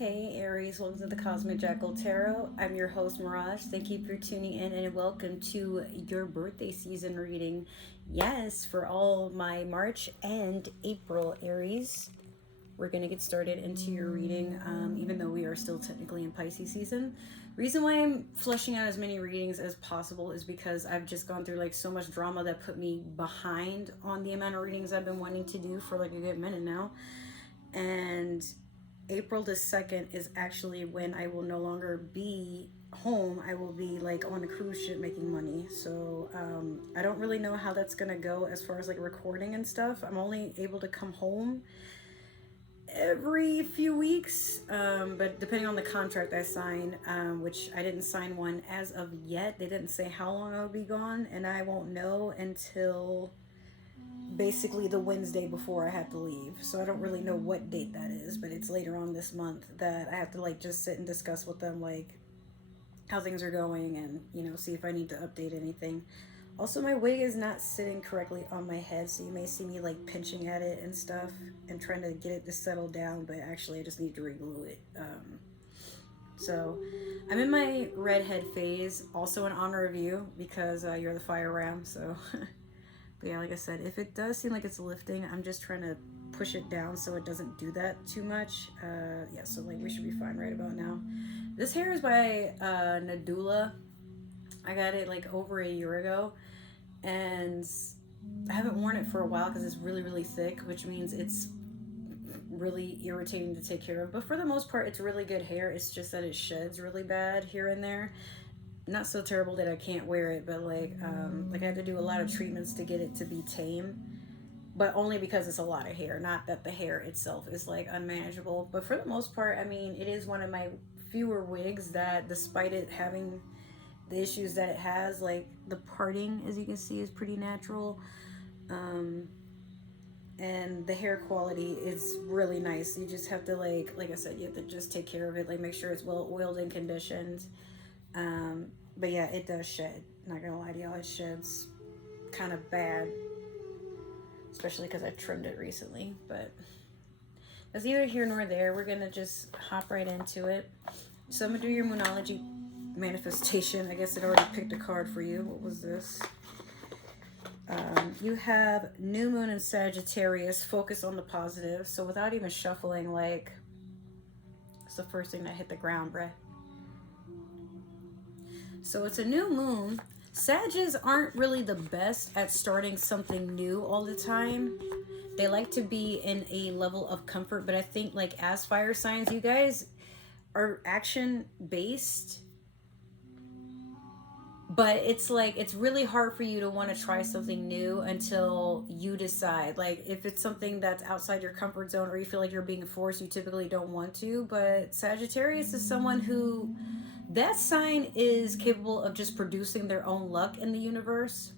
Hey Aries, welcome to the Cosmic Jackal Tarot. I'm your host Mirage. Thank you for tuning in and welcome to your birthday season reading. Yes, for all my March and April Aries. We're going to get started into your reading, even though we are still technically in Pisces season. Reason why I'm flushing out as many readings as possible is because I've just gone through like so much drama that put me behind on the amount of readings I've been wanting to do for like a good minute now. And April the 2nd is actually when I will no longer be home. I will be like on a cruise ship making money. So I don't really know how that's gonna go as far as like recording and stuff. I'm only able to come home every few weeks, but depending on the contract I sign, which I didn't sign one as of yet. They didn't say how long I'll be gone, and I won't know until basically the Wednesday before I have to leave. So I don't really know what date that is, but it's later on this month that I have to like just sit and discuss with them like how things are going and, you know, see if I need to update anything. Also, my wig is not sitting correctly on my head, so you may see me like pinching at it and stuff and trying to get it to settle down, but actually I just need to reglue it. So I'm in my redhead phase, also in honor of you because you're the fire ram. So but yeah, like I said, if it does seem like it's lifting, I'm just trying to push it down so it doesn't do that too much. Yeah, so like we should be fine right about now. This hair is by Nadula. I got it like over a year ago, and I haven't worn it for a while because it's really, really thick, which means it's really irritating to take care of. But for the most part, it's really good hair. It's just that it sheds really bad here and there. Not so terrible that I can't wear it, but like I have to do a lot of treatments to get it to be tame, but only because it's a lot of hair, not that the hair itself is like unmanageable. But for the most part, I mean, it is one of my fewer wigs that, despite it having the issues that it has, like the parting, as you can see, is pretty natural, and the hair quality is really nice. You just have to like I said, you have to just take care of it, like make sure it's well oiled and conditioned. But yeah, it does shed. Not gonna lie to y'all, it sheds kind of bad, especially because I trimmed it recently. But that's neither here nor there. We're gonna just hop right into it. So I'm gonna do your Moonology manifestation. I guess it already picked a card for you. What was this? You have New Moon in Sagittarius. Focus on the positive. So without even shuffling, like it's the first thing that hit the ground, bruh. So it's a new moon. Sages aren't really the best at starting something new all the time. They like to be in a level of comfort, but I think like as fire signs, you guys are action based, but it's like it's really hard for you to want to try something new until you decide. Like if it's something that's outside your comfort zone or you feel like you're being forced, you typically don't want to. But Sagittarius is someone who, that sign is capable of just producing their own luck in the universe.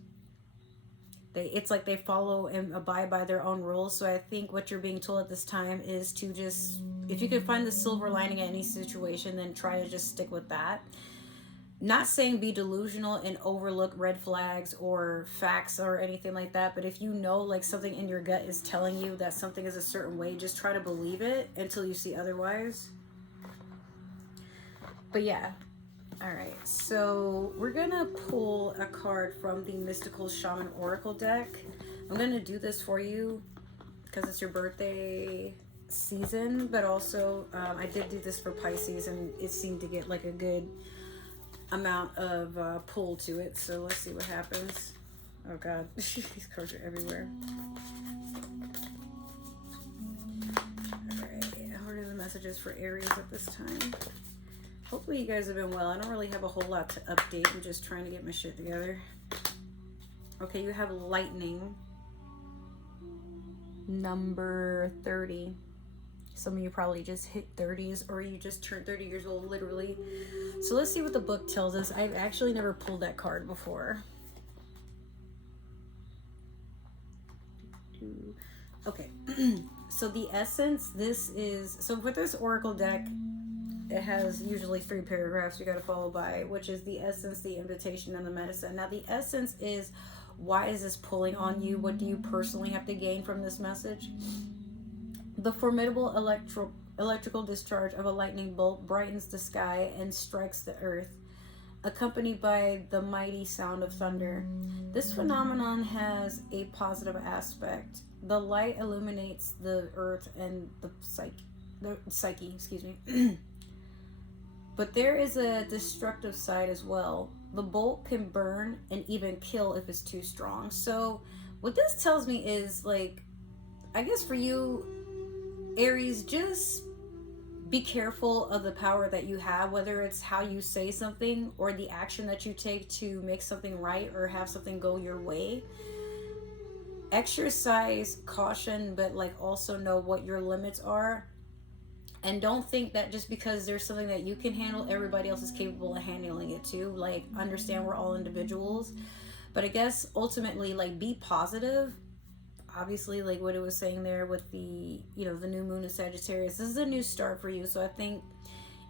It's like they follow and abide by their own rules. So I think what you're being told at this time is to just, if you can find the silver lining in any situation, then try to just stick with that. Not saying be delusional and overlook red flags or facts or anything like that, but if you know like something in your gut is telling you that something is a certain way, just try to believe it until you see otherwise. But yeah, all right, so we're gonna pull a card from the Mystical Shaman Oracle deck. I'm gonna do this for you because it's your birthday season, but also I did do this for Pisces and it seemed to get like a good amount of pull to it. So let's see what happens. Oh god, these cards are everywhere. All right, what are the messages for Aries at this time? Hopefully you guys have been well. I don't really have a whole lot to update. I'm just trying to get my shit together. Okay, you have lightning. Number 30. Some of you probably just hit 30s or you just turned 30 years old, literally. So let's see what the book tells us. I've actually never pulled that card before. Okay, so the essence, this is, so with this Oracle deck, it has usually 3 paragraphs you got to follow by, which is the essence, the invitation, and the medicine. Now the essence is, why is this pulling on you? What do you personally have to gain from this message? The formidable electrical discharge of a lightning bolt brightens the sky and strikes the earth, accompanied by the mighty sound of thunder. This phenomenon has a positive aspect. The light illuminates the earth and the psyche, excuse me. But there is a destructive side as well. The bolt can burn and even kill if it's too strong. So what this tells me is, like, I guess for you, Aries, just be careful of the power that you have, whether it's how you say something or the action that you take to make something right or have something go your way. Exercise caution, but like also know what your limits are. And don't think that just because there's something that you can handle, everybody else is capable of handling it too. Like, understand we're all individuals. But I guess ultimately, like, be positive. Obviously, like what it was saying there with the, you know, the new moon in Sagittarius, this is a new start for you. So I think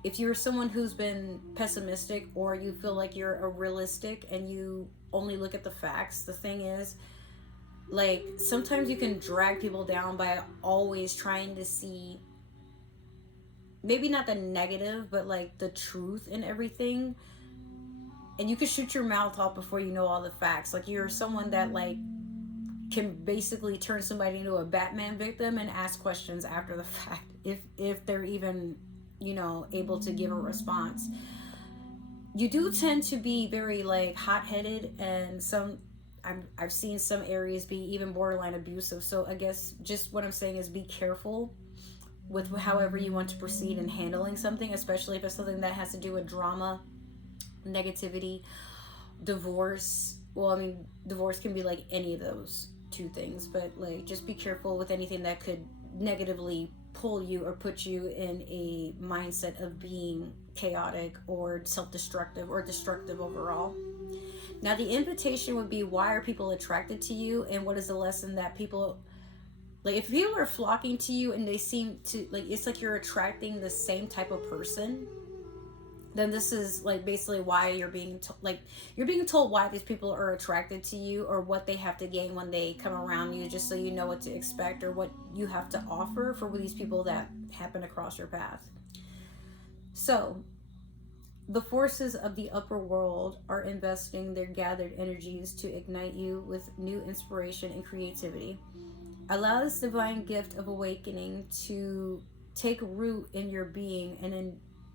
if you're someone who's been pessimistic, or you feel like you're a realistic and you only look at the facts, the thing is, like, sometimes you can drag people down by always trying to see maybe not the negative, but like the truth in everything. And you can shoot your mouth off before you know all the facts. Like, you're someone that like can basically turn somebody into a Batman victim and ask questions after the fact, if they're even, you know, able to give a response. You do tend to be very like hot-headed, and I've seen some Aries be even borderline abusive. So I guess just what I'm saying is be careful with however you want to proceed in handling something, especially if it's something that has to do with drama, negativity, divorce. Well, I mean, divorce can be like any of those two things, but like, just be careful with anything that could negatively pull you or put you in a mindset of being chaotic or self-destructive or destructive overall. Now, the invitation would be, why are people attracted to you, and what is the lesson that people, like, if people are flocking to you and they seem to, like, it's like you're attracting the same type of person, then this is like basically why you're being you're being told why these people are attracted to you, or what they have to gain when they come around you, just so you know what to expect or what you have to offer for these people that happen to cross your path. So the forces of the upper world are investing their gathered energies to ignite you with new inspiration and creativity. Allow this divine gift of awakening to take root in your being and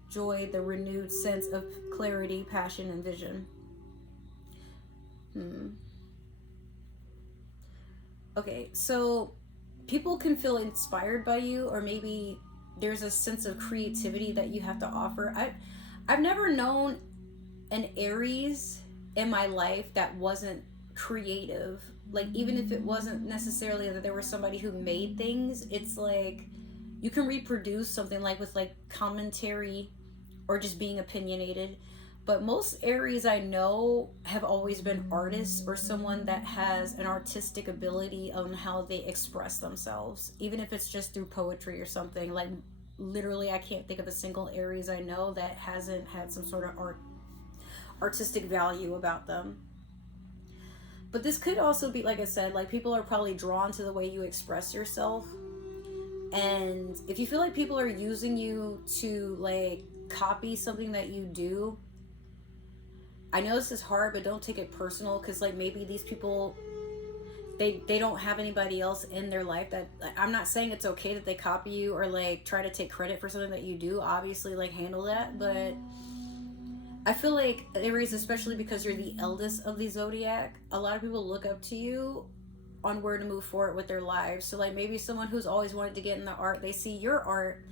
enjoy the renewed sense of clarity, passion, and vision. Okay, so people can feel inspired by you, or maybe there's a sense of creativity that you have to offer. I've never known an Aries in my life that wasn't creative. Like, even if it wasn't necessarily that there was somebody who made things, it's like you can reproduce something, like with like commentary or just being opinionated. But most Aries I know have always been artists, or someone that has an artistic ability on how they express themselves, even if it's just through poetry or something. Like, literally, I can't think of a single Aries I know that hasn't had some sort of artistic value about them. But this could also be, like I said, like, people are probably drawn to the way you express yourself. And if you feel like people are using you to like copy something that you do, I know this is hard, but don't take it personal, because like, maybe these people, they don't have anybody else in their life that, I'm not saying it's okay that they copy you or like try to take credit for something that you do. Obviously, like, handle that. But I feel like Aries, especially because you're the eldest of the zodiac, a lot of people look up to you on where to move forward with their lives. So like, maybe someone who's always wanted to get in the art, they see your art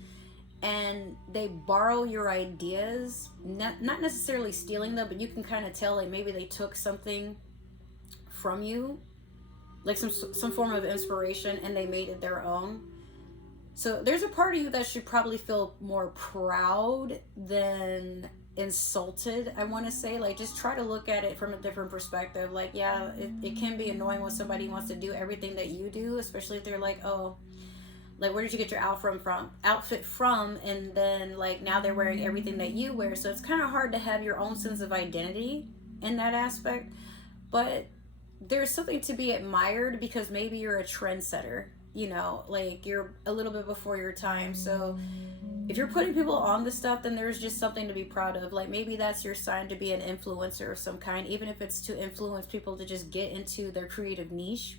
and they borrow your ideas, not necessarily stealing them, but you can kind of tell, like, maybe they took something from you, like some form of inspiration, and they made it their own. So there's a part of you that should probably feel more proud than insulted, I want to say. Like, just try to look at it from a different perspective. Like, yeah, it can be annoying when somebody wants to do everything that you do, especially if they're like, oh, like, where did you get your outfit from? And then like, now they're wearing everything that you wear. So it's kind of hard to have your own sense of identity in that aspect. But there's something to be admired, because maybe you're a trendsetter. you know, like you're a little bit before your time. So if you're putting people on this stuff, then there's just something to be proud of. Like maybe that's your sign to be an influencer of some kind, even if it's to influence people to just get into their creative niche.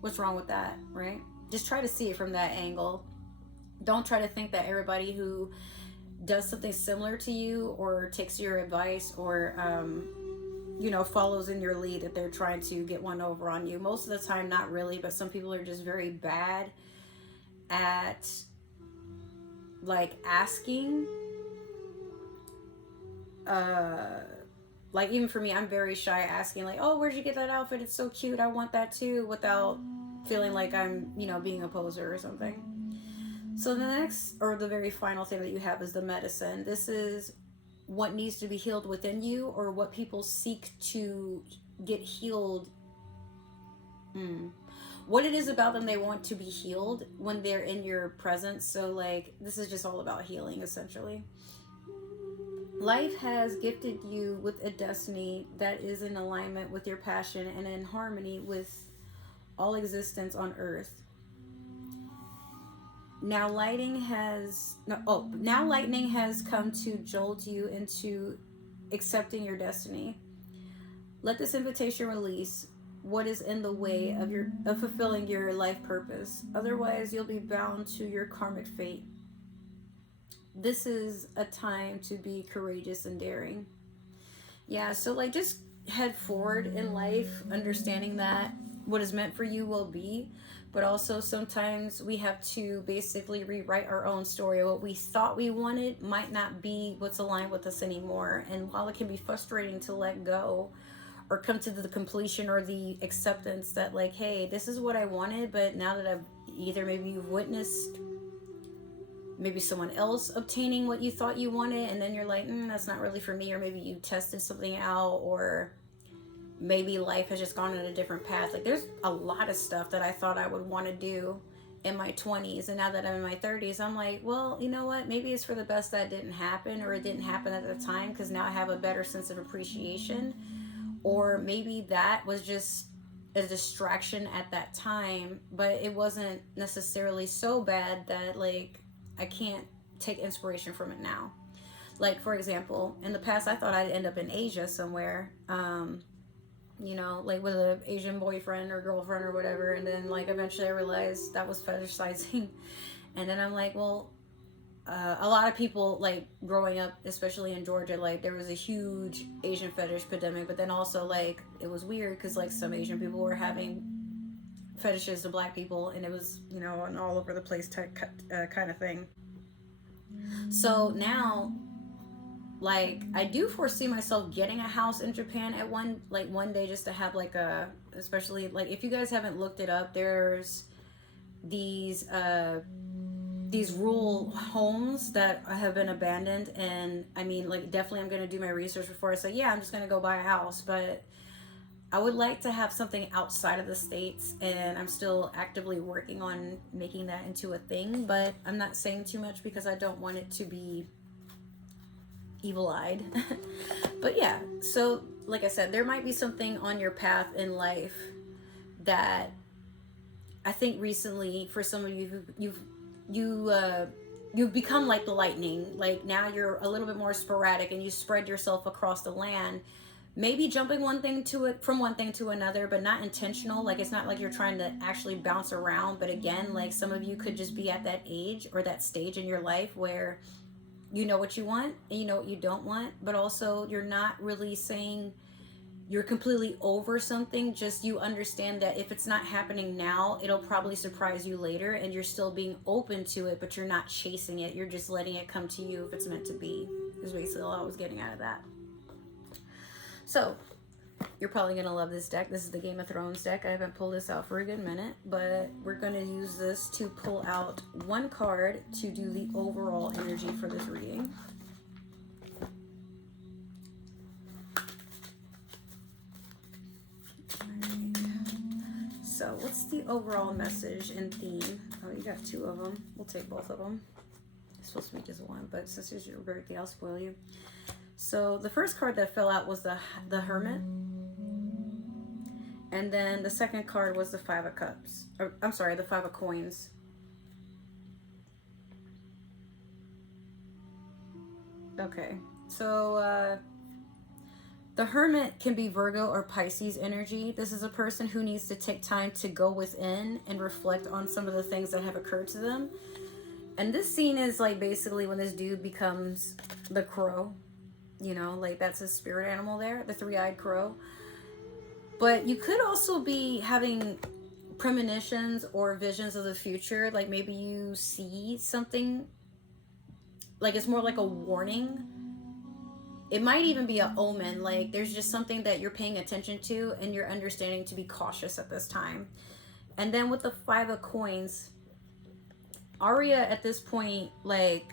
What's wrong with that, right? Just try to see it from that angle. Don't try to think that everybody who does something similar to you or takes your advice or you know, follows in your lead, that they're trying to get one over on you. Most of the time not really, but some people are just very bad at like asking, like even for me, I'm very shy asking, like, oh, where'd you get that outfit, it's so cute, I want that too, without feeling like I'm, you know, being a poser or something. So the next, or the very final thing that you have is the medicine. This is what needs to be healed within you, or what people seek to get healed. What it is about them they want to be healed when they're in your presence. So like this is just all about healing essentially. Life has gifted you with a destiny that is in alignment with your passion and in harmony with all existence on earth. Now lightning has come to jolt you into accepting your destiny. Let this invitation release what is in the way of fulfilling your life purpose. Otherwise, you'll be bound to your karmic fate. This is a time to be courageous and daring. Yeah, so like just head forward in life, understanding that what is meant for you will be, but also sometimes we have to basically rewrite our own story. What we thought we wanted might not be what's aligned with us anymore. And while it can be frustrating to let go or come to the completion or the acceptance that like, hey, this is what I wanted, but now that I've either maybe you've witnessed maybe someone else obtaining what you thought you wanted, and then you're like, that's not really for me, or maybe you tested something out, or maybe life has just gone in a different path. Like there's a lot of stuff that I thought I would want to do in my 20s, and now that I'm in my 30s, I'm like, well, you know what, maybe it's for the best that didn't happen, or it didn't happen at the time, because now I have a better sense of appreciation. Or maybe that was just a distraction at that time, but it wasn't necessarily so bad that like I can't take inspiration from it now. Like for example, in the past I thought I'd end up in Asia somewhere, you know, like with an Asian boyfriend or girlfriend or whatever, and then like eventually I realized that was fetishizing. And then I'm like, well, a lot of people, like growing up, especially in Georgia, like there was a huge Asian fetish epidemic, but then also like it was weird because like some Asian people were having fetishes to black people, and it was, you know, an all over the place type kind of thing. So now like I do foresee myself getting a house in Japan at one day, just to have like a, especially like if you guys haven't looked it up, there's these rural homes that have been abandoned. And I mean, like definitely I'm going to do my research before I say, yeah, I'm just going to go buy a house, but I would like to have something outside of the States, and I'm still actively working on making that into a thing, but I'm not saying too much because I don't want it to be evil-eyed. But yeah, so like I said, there might be something on your path in life that I think recently for some of you, you've become like the lightning. Like now you're a little bit more sporadic and you spread yourself across the land, maybe jumping from one thing to another, but not intentional. Like it's not like you're trying to actually bounce around, but again, like some of you could just be at that age or that stage in your life where you know what you want and you know what you don't want, but also you're not really saying you're completely over something. Just you understand that if it's not happening now, it'll probably surprise you later, and you're still being open to it, but you're not chasing it. You're just letting it come to you if it's meant to be, is basically all I was getting out of that. So you're probably going to love this deck. This is the Game of Thrones deck. I haven't pulled this out for a good minute, but we're going to use this to pull out one card to do the overall energy for this reading. So what's the overall message and theme? Oh, you got two of them. We'll take both of them. It's supposed to be just one, but since it's your birthday, I'll spoil you. So the first card that fell out was the Hermit. And then the second card was the Five of Cups. Or, I'm sorry, the Five of Coins. Okay, so the Hermit can be Virgo or Pisces energy. This is a person who needs to take time to go within and reflect on some of the things that have occurred to them. And this scene is like basically when this dude becomes the crow. You know, like that's his spirit animal there, the three-eyed crow. But you could also be having premonitions or visions of the future. Like maybe you see something, like it's more like a warning. It might even be an omen. Like there's just something that you're paying attention to and you're understanding to be cautious at this time. And then with the Five of Coins, Aria at this point, like,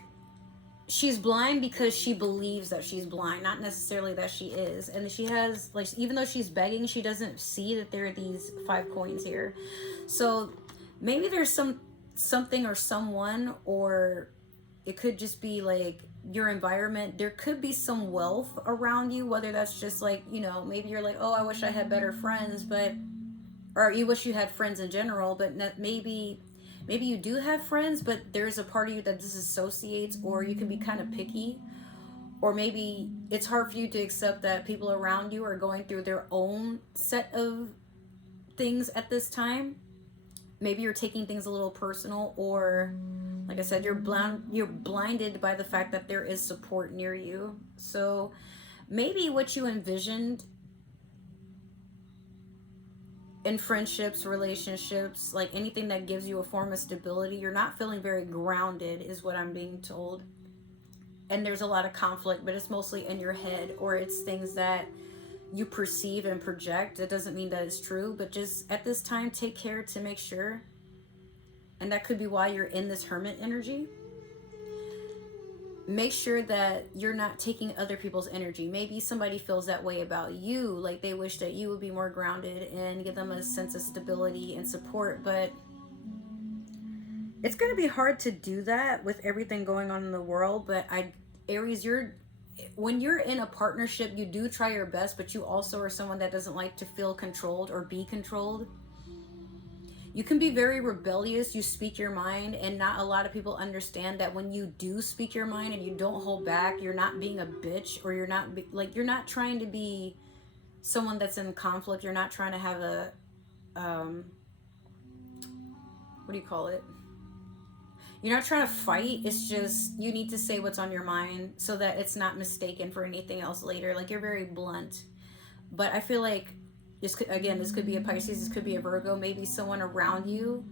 she's blind because she believes that she's blind, not necessarily that she is. And she has, like, even though she's begging, she doesn't see that there are these 5 coins here. So maybe there's something or someone, or it could just be like your environment. There could be some wealth around you, whether that's just like, you know, maybe you're like, oh, I wish I had better friends, but, or you wish you had friends in general, but maybe you do have friends, but there's a part of you that disassociates, or you can be kind of picky, or maybe it's hard for you to accept that people around you are going through their own set of things at this time. Maybe you're taking things a little personal, or like I said, you're blinded by the fact that there is support near you. So maybe what you envisioned in friendships, relationships, like anything that gives you a form of stability, you're not feeling very grounded is what I'm being told. And there's a lot of conflict, but it's mostly in your head, or it's things that you perceive and project. It doesn't mean that it's true, but just at this time, take care to make sure. And that could be why you're in this Hermit energy. Make sure that you're not taking other people's energy. Maybe somebody feels that way about you, like they wish that you would be more grounded and give them a sense of stability and support, but it's going to be hard to do that with everything going on in the world. But Aries, when you're in a partnership, you do try your best, but you also are someone that doesn't like to feel controlled or be controlled. You can be very rebellious. You speak your mind, and not a lot of people understand that when you do speak your mind and you don't hold back, you're not being a bitch, or you're not trying to be someone that's in conflict. You're not trying to have a, what do you call it? You're not trying to fight. It's just, you need to say what's on your mind so that it's not mistaken for anything else later. Like, you're very blunt. But I feel like, this could be a Pisces, this could be a Virgo. Maybe someone around you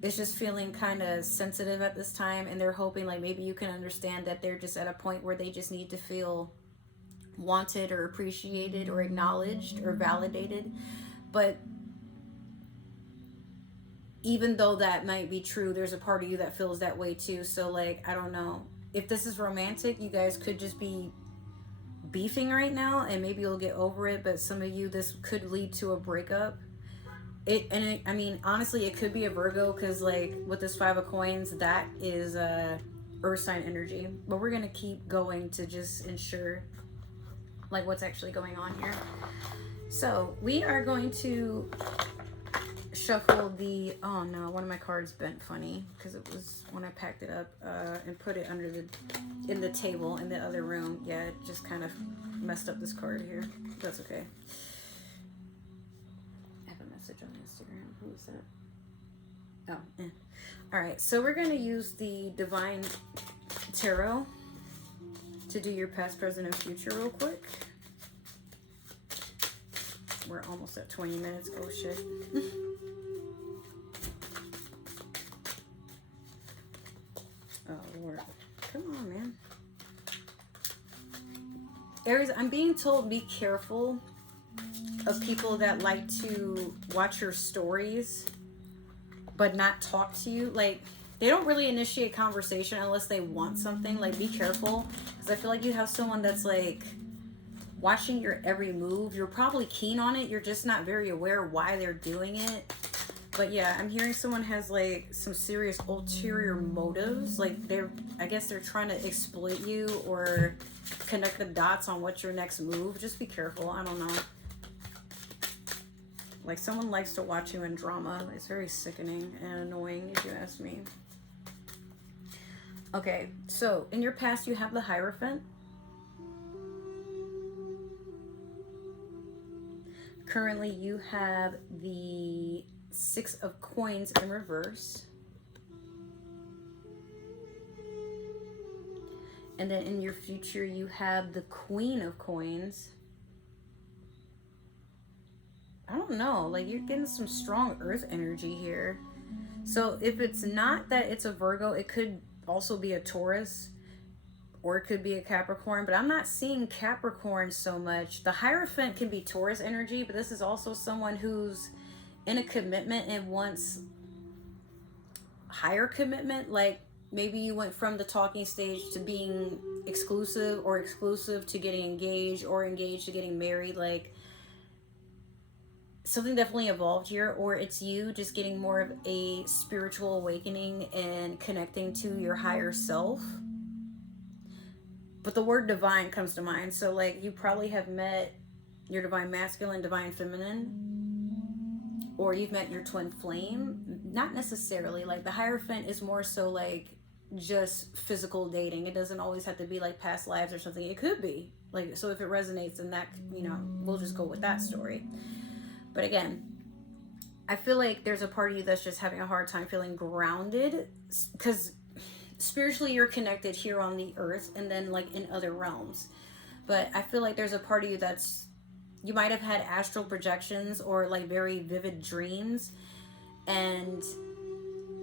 is just feeling kind of sensitive at this time, and they're hoping like maybe you can understand that they're just at a point where they just need to feel wanted or appreciated or acknowledged or validated. But even though that might be true, there's a part of you that feels that way too. So like, I don't know. If this is romantic, you guys could just be beefing right now, and maybe you'll get over it, but some of you, this could lead to a breakup. I mean, honestly, it could be a Virgo, because like with this 5 of Coins, that is earth sign energy. But we're gonna keep going to just ensure like what's actually going on here. So we are going to shuffle the, oh no, one of my cards bent funny because it was when I packed it up and put it under in the table in the other room. Yeah, it just kind of messed up this card here. That's okay. I have a message on Instagram. Who is that? Oh, all right. So we're going to use the Divine Tarot to do your past, present, and future real quick. We're almost at 20 minutes. Oh shit. Oh Lord, come on, man. Aries, I'm being told be careful of people that like to watch your stories but not talk to you. Like, they don't really initiate conversation unless they want something. Like, be careful, because I feel like you have someone that's like watching your every move. You're probably keen on it, you're just not very aware why they're doing it. But yeah, I'm hearing someone has like some serious ulterior motives. Like, I guess they're trying to exploit you or connect the dots on what's your next move. Just be careful. I don't know. Like someone likes to watch you in drama. It's very sickening and annoying if you ask me. Okay, so in your past you have the Hierophant. Currently you have the Six of Coins in reverse. And then in your future you have the Queen of Coins. I don't know, like you're getting some strong earth energy here. So if it's not that it's a Virgo, it could also be a Taurus, or it could be a Capricorn, but I'm not seeing Capricorn so much. The Hierophant can be Taurus energy, but this is also someone who's in a commitment and wants higher commitment. Like maybe you went from the talking stage to being exclusive, or exclusive to getting engaged, or engaged to getting married. Like something definitely evolved here, or it's you just getting more of a spiritual awakening and connecting to your higher self. But the word divine comes to mind. So like you probably have met your divine masculine, divine feminine, or you've met your twin flame. Not necessarily. Like the Hierophant is more so like just physical dating. It doesn't always have to be like past lives or something. It could be. Like, so if it resonates, then that, we'll just go with that story. But again, I feel like there's a part of you that's just having a hard time feeling grounded, because spiritually you're connected here on the earth and then like in other realms. But I feel like there's a part of you that's, you might have had astral projections or like very vivid dreams. And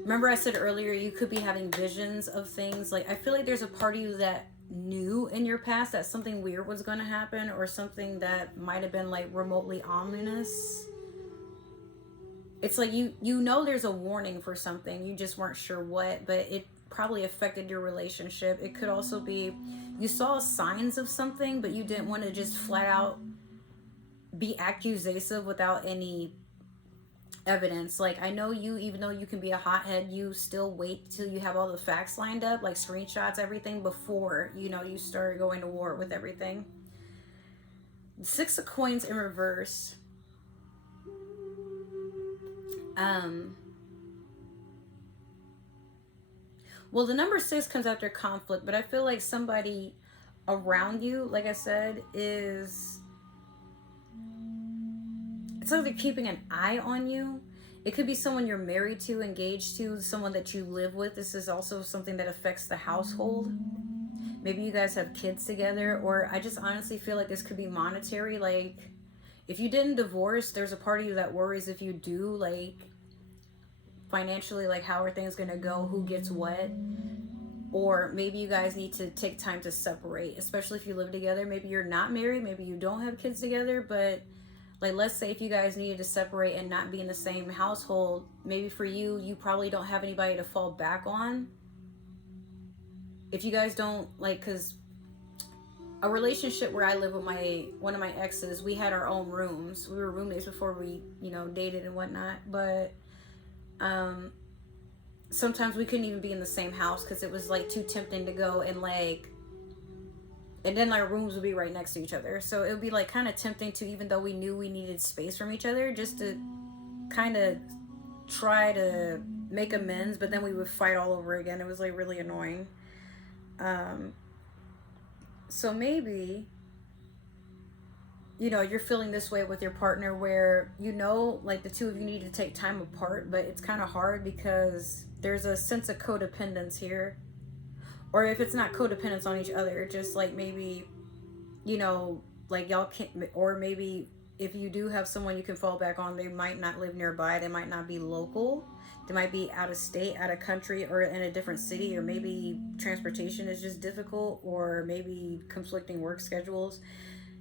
remember I said earlier, you could be having visions of things. Like I feel like there's a part of you that knew in your past that something weird was going to happen, or something that might have been like remotely ominous. It's like you know there's a warning for something, you just weren't sure what, but it probably affected your relationship. It could also be you saw signs of something, but you didn't want to just flat out be accusative without any evidence. Like I know you, even though you can be a hothead, you still wait till you have all the facts lined up, like screenshots, everything, before you start going to war with everything. Six of Coins in reverse. Well, the number 6 comes after conflict, but I feel like somebody around you, like I said, it's like they're keeping an eye on you. It could be someone you're married to, engaged to, someone that you live with. This is also something that affects the household. Maybe you guys have kids together, or I just honestly feel like this could be monetary. Like if you didn't divorce, there's a part of you that worries if you do, like financially, like how are things gonna go, who gets what. Or maybe you guys need to take time to separate, especially if you live together. Maybe you're not married, maybe you don't have kids together, but like let's say if you guys needed to separate and not be in the same household, maybe for you, you probably don't have anybody to fall back on. If you guys don't, like, because a relationship where I live with one of my exes, we had our own rooms. We were roommates before we, dated and whatnot. But sometimes we couldn't even be in the same house because it was like too tempting to go and then our rooms would be right next to each other. So it would be like kind of tempting to, even though we knew we needed space from each other, just to kind of try to make amends, but then we would fight all over again. It was like really annoying. So maybe, you're feeling this way with your partner where, like the two of you need to take time apart, but it's kind of hard because there's a sense of codependence here. Or if it's not codependence on each other, just like maybe, like y'all can't, or maybe if you do have someone you can fall back on, they might not live nearby, they might not be local, they might be out of state, out of country, or in a different city, or maybe transportation is just difficult, or maybe conflicting work schedules.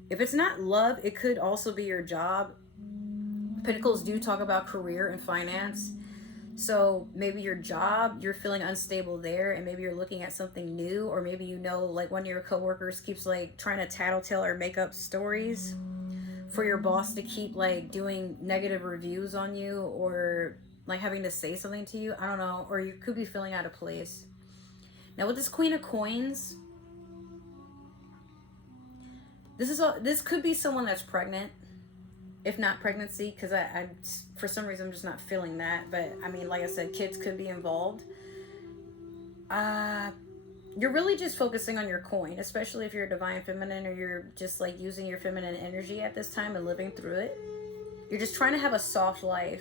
If it's not love, it could also be your job. Pentacles do talk about career and finance. So maybe your job, you're feeling unstable there, and maybe you're looking at something new, or maybe like one of your coworkers keeps like trying to tattletale or make up stories for your boss to keep like doing negative reviews on you, or like having to say something to you. I don't know. Or you could be feeling out of place. Now with this Queen of Coins, this could be someone that's pregnant. if not pregnancy, because I for some reason I'm just not feeling that. But I mean, like I said, kids could be involved. You're really just focusing on your coin, especially if you're a divine feminine or you're just like using your feminine energy at this time and living through it. You're just trying to have a soft life.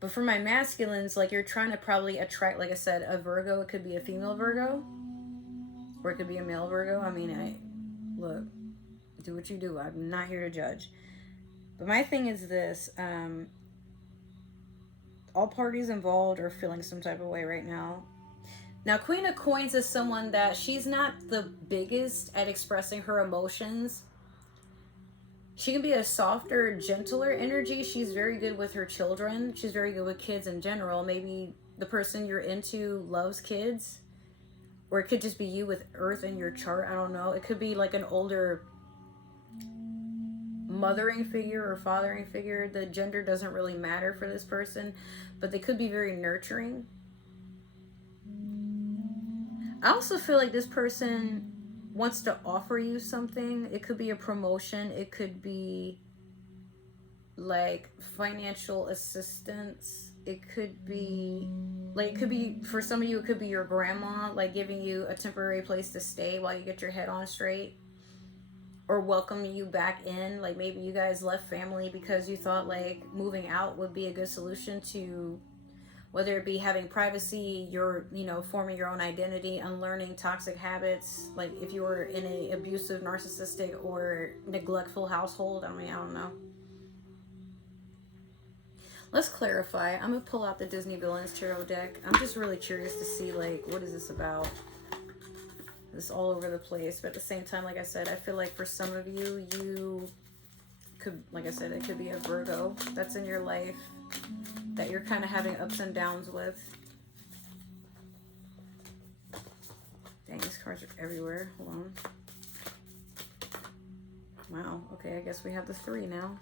But for my masculines, like you're trying to probably attract, like I said, a Virgo. It could be a female Virgo, or it could be a male Virgo. I mean, look, do what you do. I'm not here to judge. But my thing is this: all parties involved are feeling some type of way right now. Now, Queen of Coins is someone that she's not the biggest at expressing her emotions. She can be a softer, gentler energy. She's very good with her children. She's very good with kids in general. Maybe the person you're into loves kids. Or it could just be you with Earth in your chart. I don't know. It could be like an older mothering figure or fathering figure. The gender doesn't really matter for this person. But they could be very nurturing. I also feel like this person wants to offer you something. It could be a promotion. It could be like financial assistance. It could be for some of you, it could be your grandma, like giving you a temporary place to stay while you get your head on straight, or welcoming you back in. Like maybe you guys left family because you thought like moving out would be a good solution to, whether it be having privacy, you're, forming your own identity, unlearning toxic habits. Like if you were in an abusive, narcissistic, or neglectful household. I don't know. Let's clarify. I'm going to pull out the Disney Villains Tarot deck. I'm just really curious to see, like, what is this about? This all over the place. But at the same time, like I said, I feel like for some of you, you could, like I said, it could be a Virgo that's in your life that you're kind of having ups and downs with. Dang, these cards are everywhere. Hold on. Wow. Okay, I guess we have the 3 now.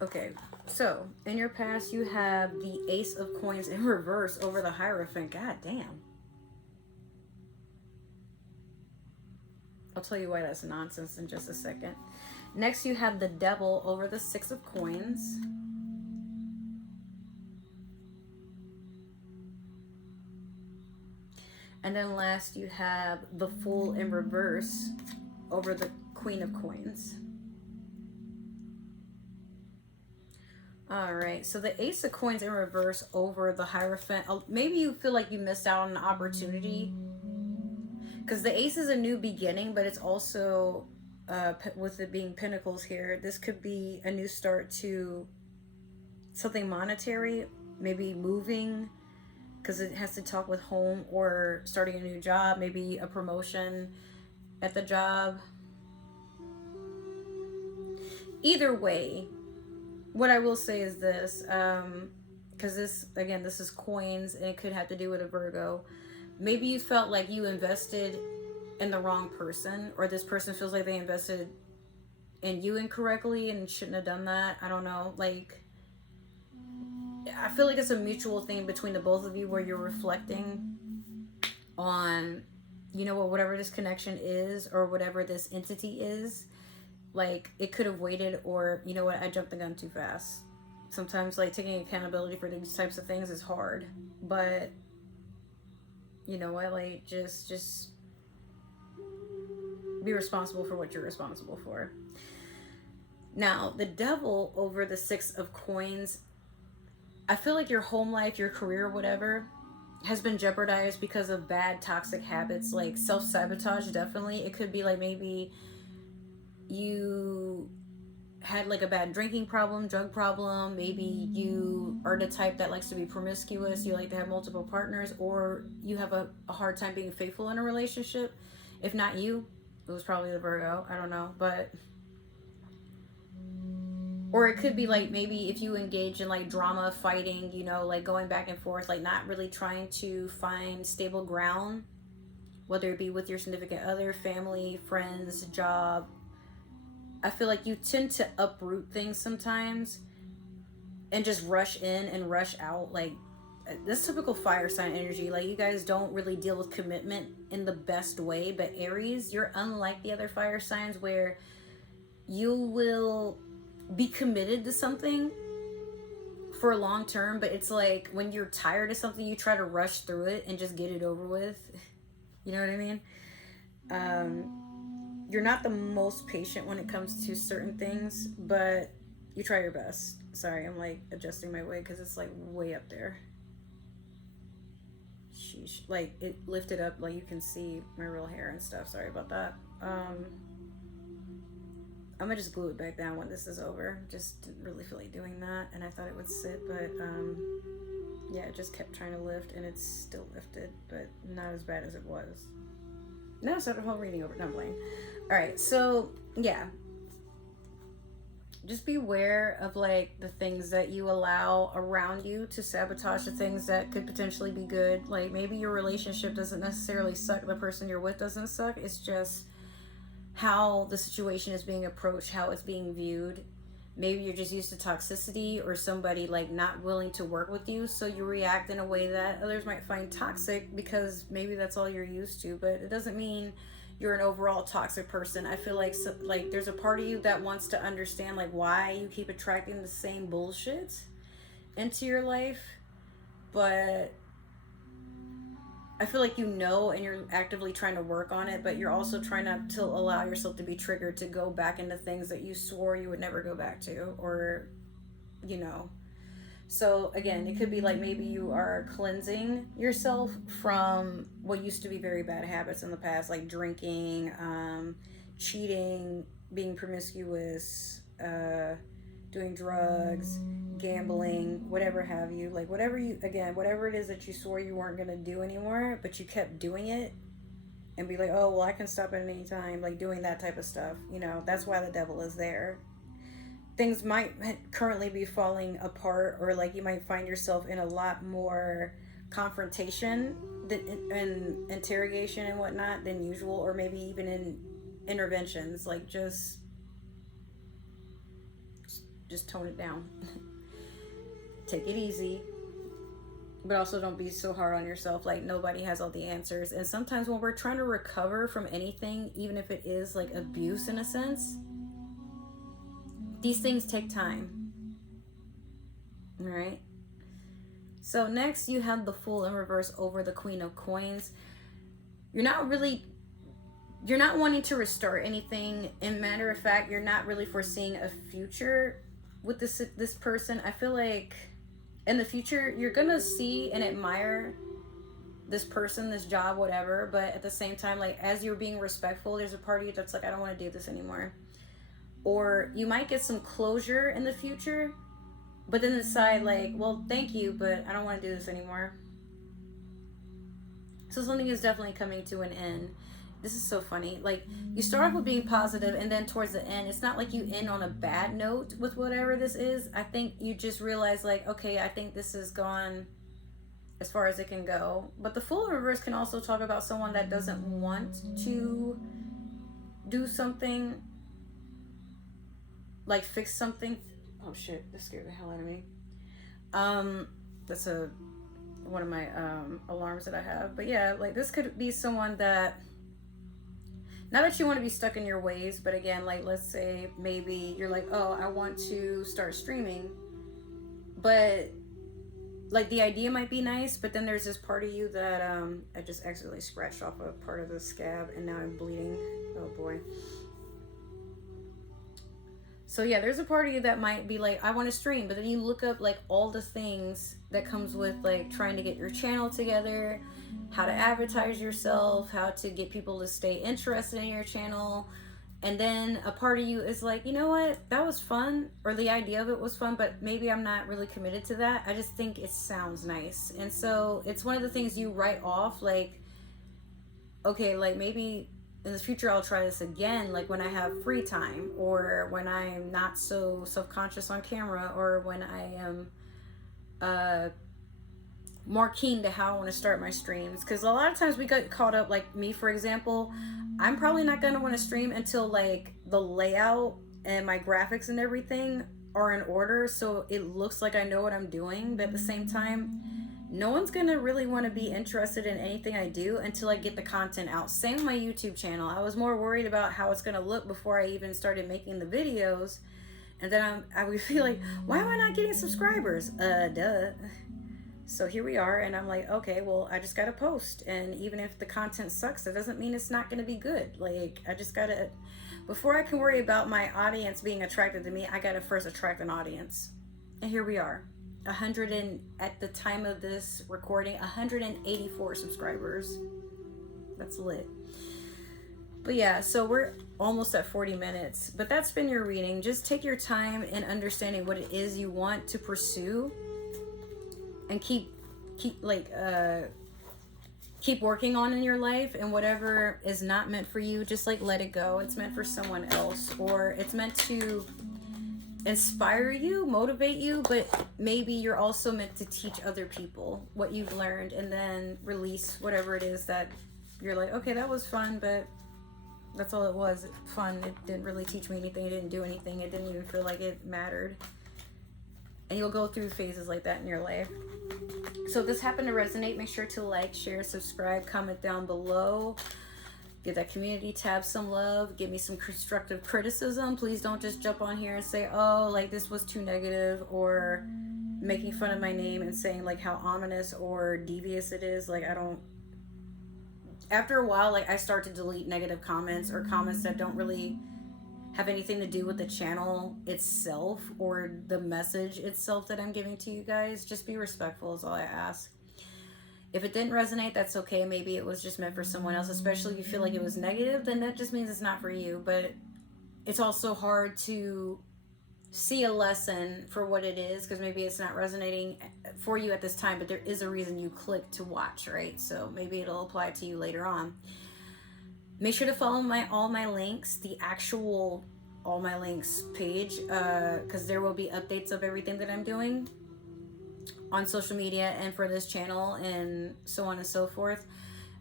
Okay, so in your past, you have the Ace of Coins in reverse over the Hierophant. God damn. I'll tell you why that's nonsense in just a second. Next, you have the Devil over the 6 of Coins. And then last, you have the Fool in reverse over the Queen of Coins. All right, so the Ace of Coins in reverse over the Hierophant. Maybe you feel like you missed out on an opportunity, because the Ace is a new beginning, but it's also, with it being Pentacles here, this could be a new start to something monetary, maybe moving, because it has to talk with home, or starting a new job, maybe a promotion at the job. Either way, what I will say is this, because this is coins, and it could have to do with a Virgo. Maybe you felt like you invested in the wrong person, or this person feels like they invested in you incorrectly and shouldn't have done that. I don't know. Like, I feel like it's a mutual thing between the both of you, where you're reflecting on, whatever this connection is, or whatever this entity is. Like, it could have waited, or, I jumped the gun too fast. Sometimes, like, taking accountability for these types of things is hard. But, like, just be responsible for what you're responsible for. Now, the Devil over the 6 of Coins, I feel like your home life, your career, whatever, has been jeopardized because of bad toxic habits, like self-sabotage. Definitely. It could be like maybe you had like a bad drinking problem, drug problem. Maybe you are the type that likes to be promiscuous. You like to have multiple partners, or you have a hard time being faithful in a relationship. If not you, it was probably the Virgo. I don't know. But, or it could be like maybe if you engage in like drama, fighting, like going back and forth, like not really trying to find stable ground, whether it be with your significant other, family, friends, job. I feel like you tend to uproot things sometimes and just rush in and rush out. Like, this typical fire sign energy. Like, you guys don't really deal with commitment in the best way, but Aries, you're unlike the other fire signs where you will be committed to something for long term, but it's like when you're tired of something, you try to rush through it and just get it over with. You know what I mean? You're not the most patient when it comes to certain things, but you try your best. Sorry, I'm like adjusting my wig because it's like way up there. Sheesh. Like, it lifted up, like you can see my real hair and stuff. Sorry about that. I'm gonna just glue it back down when this is over. Just didn't really feel like doing that, and I thought it would sit, but yeah, it just kept trying to lift, and it's still lifted, but not as bad as it was. Now I started the whole reading over. No, I'm playing. All right, so yeah, just beware of like the things that you allow around you to sabotage the things that could potentially be good. Like, maybe your relationship doesn't necessarily suck, the person you're with doesn't suck, it's just how the situation is being approached, how it's being viewed. Maybe you're just used to toxicity or somebody like not willing to work with you, so you react in a way that others might find toxic because maybe that's all you're used to, but it doesn't mean you're an overall toxic person. I feel like there's a part of you that wants to understand like why you keep attracting the same bullshit into your life, but I feel like and you're actively trying to work on it, but you're also trying not to allow yourself to be triggered to go back into things that you swore you would never go back to, or, you know. So again, it could be like maybe you are cleansing yourself from what used to be very bad habits in the past, like drinking, cheating, being promiscuous, doing drugs, gambling, whatever have you. Like, whatever it is that you swore you weren't going to do anymore, but you kept doing it, and be like, oh, well, I can stop at any time, like doing that type of stuff. You know, that's why the devil is there. Things might currently be falling apart, or like you might find yourself in a lot more confrontation and interrogation and whatnot than usual, or maybe even in interventions. Like, just tone it down. Take it easy, but also don't be so hard on yourself. Like, nobody has all the answers, and sometimes when we're trying to recover from anything, even if it is like abuse in a sense, these things take time. All right. So next you have the Fool in reverse over the Queen of Coins. You're not wanting to restart anything. In matter of fact, you're not really foreseeing a future with this person. I feel like in the future you're gonna see and admire this person, this job, whatever, but at the same time, like, as you're being respectful, there's a part of you that's like, I don't want to do this anymore. Or you might get some closure in the future, but then decide like, well, thank you, but I don't want to do this anymore. So something is definitely coming to an end. This is so funny. Like, you start off with being positive, and then towards the end, it's not like you end on a bad note with whatever this is. I think you just realize like, okay, I think this has gone as far as it can go. But the Fool in reverse can also talk about someone that doesn't want to do something, like fix something. Oh shit, that scared the hell out of me. That's one of my alarms that I have. But yeah, like, this could be someone that, not that you want to be stuck in your ways, but again, like, let's say maybe you're like, oh, I want to start streaming, but like the idea might be nice, but then there's this part of you that I just accidentally scratched off a part of the scab, and now I'm bleeding. Oh boy. So yeah, there's a part of you that might be like, I want to stream, but then you look up like all the things that comes with like trying to get your channel together, how to advertise yourself, how to get people to stay interested in your channel. And then a part of you is like, you know what, that was fun, or the idea of it was fun, but maybe I'm not really committed to that. I just think it sounds nice. And so it's one of the things you write off, like, okay, like maybe in the future I'll try this again, like when I have free time, or when I'm not so self-conscious on camera, or when I am more keen to how I want to start my streams. Because a lot of times we get caught up, like me for example, I'm probably not going to want to stream until like the layout and my graphics and everything are in order, so it looks like I know what I'm doing. But at the same time, no one's gonna really want to be interested in anything I do until I get the content out. Same with my YouTube channel. I was more worried about how it's gonna look before I even started making the videos. And then I would feel like, why am I not getting subscribers? Duh. So here we are, and I'm like, okay, well, I just gotta post. And even if the content sucks, that doesn't mean it's not gonna be good. Like, I just gotta, before I can worry about my audience being attracted to me, I gotta first attract an audience. And here we are. At the time of this recording, 184 subscribers. That's lit. But yeah, so we're almost at 40 minutes. But that's been your reading. Just take your time in understanding what it is you want to pursue, and keep working on in your life. And whatever is not meant for you, just like let it go. It's meant for someone else, or it's meant to inspire you, motivate you, but maybe you're also meant to teach other people what you've learned, and then release whatever it is that you're like, okay, that was fun, but that's all it was. Fun. It didn't really teach me anything. It didn't do anything. It didn't even feel like it mattered. And you'll go through phases like that in your life. So if this happened to resonate, make sure to like, share, subscribe, comment down below. Give that community tab some love. Give me some constructive criticism. Please don't just jump on here and say, oh, like this was too negative, or making fun of my name and saying like how ominous or devious it is. Like, I don't, after a while, like I start to delete negative comments or comments that don't really have anything to do with the channel itself or the message itself that I'm giving to you guys. Just be respectful is all I ask. If it didn't resonate, that's okay. Maybe it was just meant for someone else, especially if you feel like it was negative, then that just means it's not for you. But it's also hard to see a lesson for what it is, because maybe it's not resonating for you at this time, but there is a reason you click to watch, right? So maybe it'll apply to you later on. Make sure to follow all my links, the actual all my links page, because there will be updates of everything that I'm doing on social media and for this channel and so on and so forth.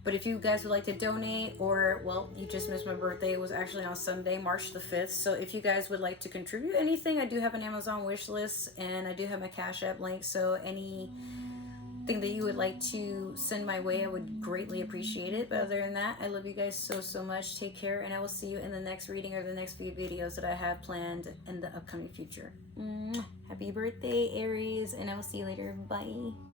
But if you guys would like to donate, or, well, you just missed my birthday. It was actually on Sunday, March the 5th. So if you guys would like to contribute anything, I do have an Amazon wish list, and I do have my Cash App link. So anything that you would like to send my way, I would greatly appreciate it. But other than that, I love you guys so much. Take care, and I will see you in the next reading or the next few videos that I have planned in the upcoming future. Happy birthday, Aries, and I will see you later. Bye.